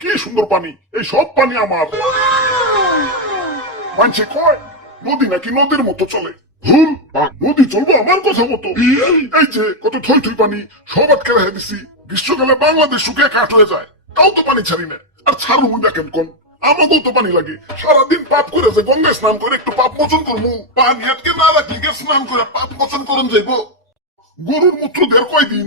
কি সুন্দর পানি? এই সব পানি আমার। মানছে কয় নদী নাকি নদীর মতো চলে? ভুল নদী চলবো আমার কথা মতো। এই যে কত থই থই পানি সব আটকে রেখে দিছি। গ্রীষ্মকালে বাংলাদেশ শুকিয়ে কাঠ হয়ে যায়। তাও তো পানি ছাড়ি না। আর কোন আমাকেও তো পানি লাগে। সারাদিন পাপ করে যে গঙ্গায় স্নান করে একটু পাপ মোচন করব পানি আটকে না রাখি স্নান করে পাপ মোচন করুন যাইব? গরুর মূত্র দের কয়দিন?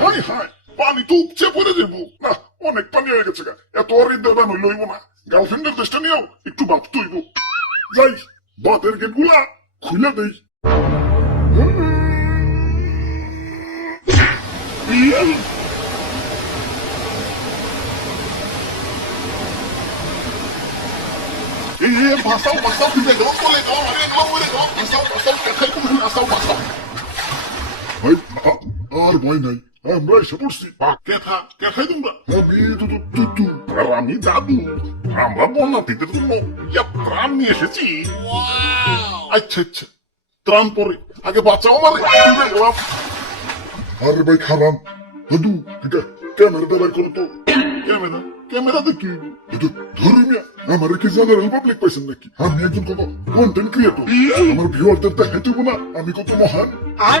হাই হাই পানি তো উপচে পড়ে যাব না, অনেক পানি হয়ে গেছে গা। এত আর দেবান হইল হইব না। গার্লফ্রেন্ডের দেশটা নিয়েও একটু বাপ তুইব যাই, বাতের গেটগুলা খুলে দেই। এই এই ভাষাও ভাষাও দিবে গেল চলে গেল মারিয়ে গেল মরে গেল ভাষাও ভাষাও কেথাই কোনো ভাষাও ভাষাও ভাই আ- আর ভয় নাই। আমরা এসে পড়ছি। কেথা কেথাই তোমরা? আমি দুদু আর আমি দাদু আমরা বন্যার্থীদের জন্য ইয়া ত্রাণ নিয়ে এসেছি। আচ্ছা আচ্ছা। ত্রাণ পরে। আগে বাঁচাও মানে ডুবে আরে ভাই খালাম। দাদু এটা ক্যামেরাটা বের করো তো। ক্যামেরা? ক্যামেরা দেখি। দাদু ধরুন আমার কি জেনারেল পাবলিক পাইছেন নাকি? আমি একজন কত কন্টেন্ট ক্রিয়েটর আমার ভিউয়ারদের দেখাইতে না। আমি কত মহান। এই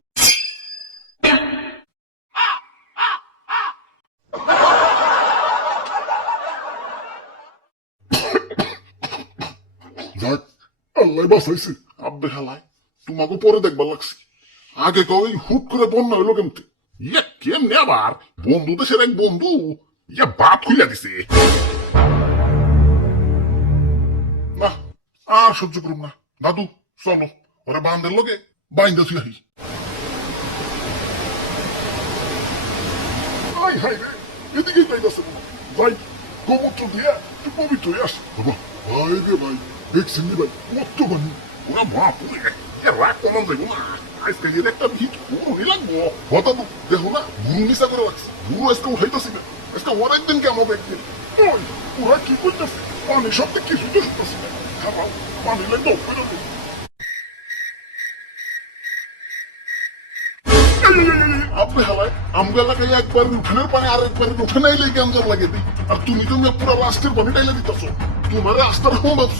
যাক, আল্লাহ বাঁচাইছে আব্বে হালায়, তোমাকে পরে দেখবার লাগছে। আগে কই হুট করে বন্যা হইল কেমতে? ইয়া আবার? বন্ধু দেশের এক বন্ধু, ইয়া বাপ খুইলা দিছে। না, আর সহ্য করুম না। দাদু, চলো, ওরা বান্ধের লগে বাইন্দা থুই হাই হাই রে মনে হয়। ভাই গোমূত্র দিয়ে একটু পবিত্র আসে। বাবা ভাই রে ভাই। দেখছেন একটা ভিট পুরোই লাগবো না গুরু নিশা ওর একদিন ওরা কি করতেছে পানি আপনি একবার উঠানের পানি আর একবার উঠানে এলে গঞ্জাম লাগে দিই আর তুমি তো পুরো টাইলে দিতেছো তোমার রাস্তার কম ভাবছ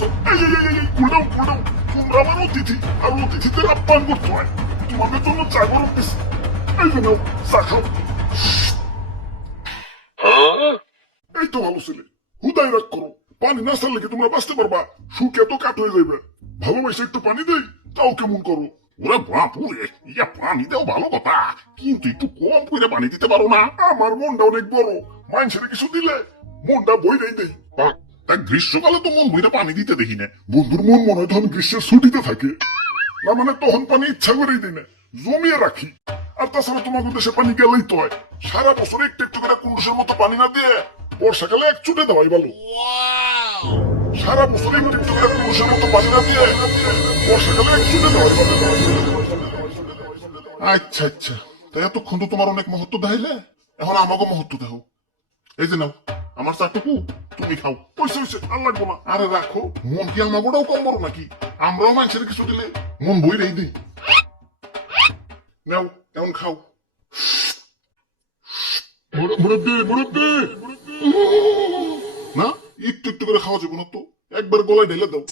কুলডাও কুলডাও তোমরা আমার অতিথি আর অতিথিদের আপ্যায়ন করতে হয়। তোমাদের জন্য চা গরম দিছি এই যে নাও চা খাও। এই তো ভালো ছেলে। হুদাই রাগ করো। পানি না ছাড়লে কি তোমরা বাঁচতে পারবা? শুকে তো কাট হয়ে যাবে ভালোবাসে একটু পানি দেই? তাও কেমন করো? ওরে বাপুরে ইয়া পানি দেও ভালো কথা। কিন্তু একটু কম করে পানি দিতে পারো না। আমার মনটা অনেক বড়। মানুষের কিছু দিলে মনটা বইরেই দেই তা গ্রীষ্মকালে তো মন বইটা পানি দিতে দেখি না। বন্ধুর মন মনে হয় তখন গ্রীষ্মের ছুটিতে থাকে। না মানে তখন পানি ইচ্ছা করেই দিই না। জমিয়ে রাখি। আর তাছাড়া তোমাদের দেশে পানি গেলেই তো হয়। সারা বছর একটু একটু করে কুন্ডুসের মতো পানি না দিয়ে বর্ষাকালে এক চুটে দেওয়াই ভালো। সারা বছর একটু একটু করে মতো পানি না দিয়ে বর্ষাকালে এক দেওয়াই আচ্ছা আচ্ছা। তাই এতক্ষণ তো তোমার অনেক মহত্ব দেখাইলে। এখন আমাকে মহত্ব দেহ এই যে নাও। আমার চাটুকু তুমি খাও। পয়সা হয়েছে আর লাগবো না। আরে রাখো মন কি আমাগোটাও কম বড় নাকি? আমরাও মানুষের কিছু দিলে মন বই রেই দিই। নাও এমন খাও। মুরব্বী মুরব্বী! না একটু একটু করে খাওয়া যাবে না তো। একবার গলায় ঢেলে দাও।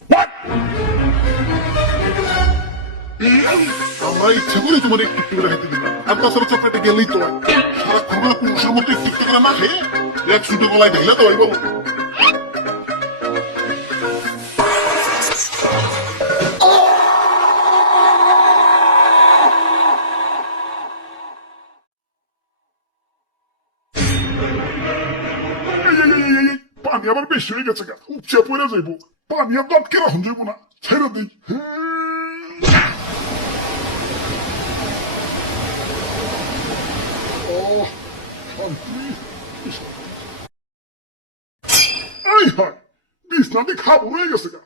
আমরা ইচ্ছা করে তোমার একটু একটু করে খাইতে দিই আর তাছাড়া চকলেটে গেলেই তো হয়। সারাক্ষণ পুরুষের মতো একটু একটু করে না খেয়ে এক সুতো গলায় ঢেলে দেওয়াই বলো। পানি আবার বেশি হয়ে গেছে গা। উপচে পড়ে যাইব। পানি আর দটকে রাখুন যাইব না। ছেড়ে দিই। শান্তি এই হয় বিছনাতে খাপ হয়ে গেছে গা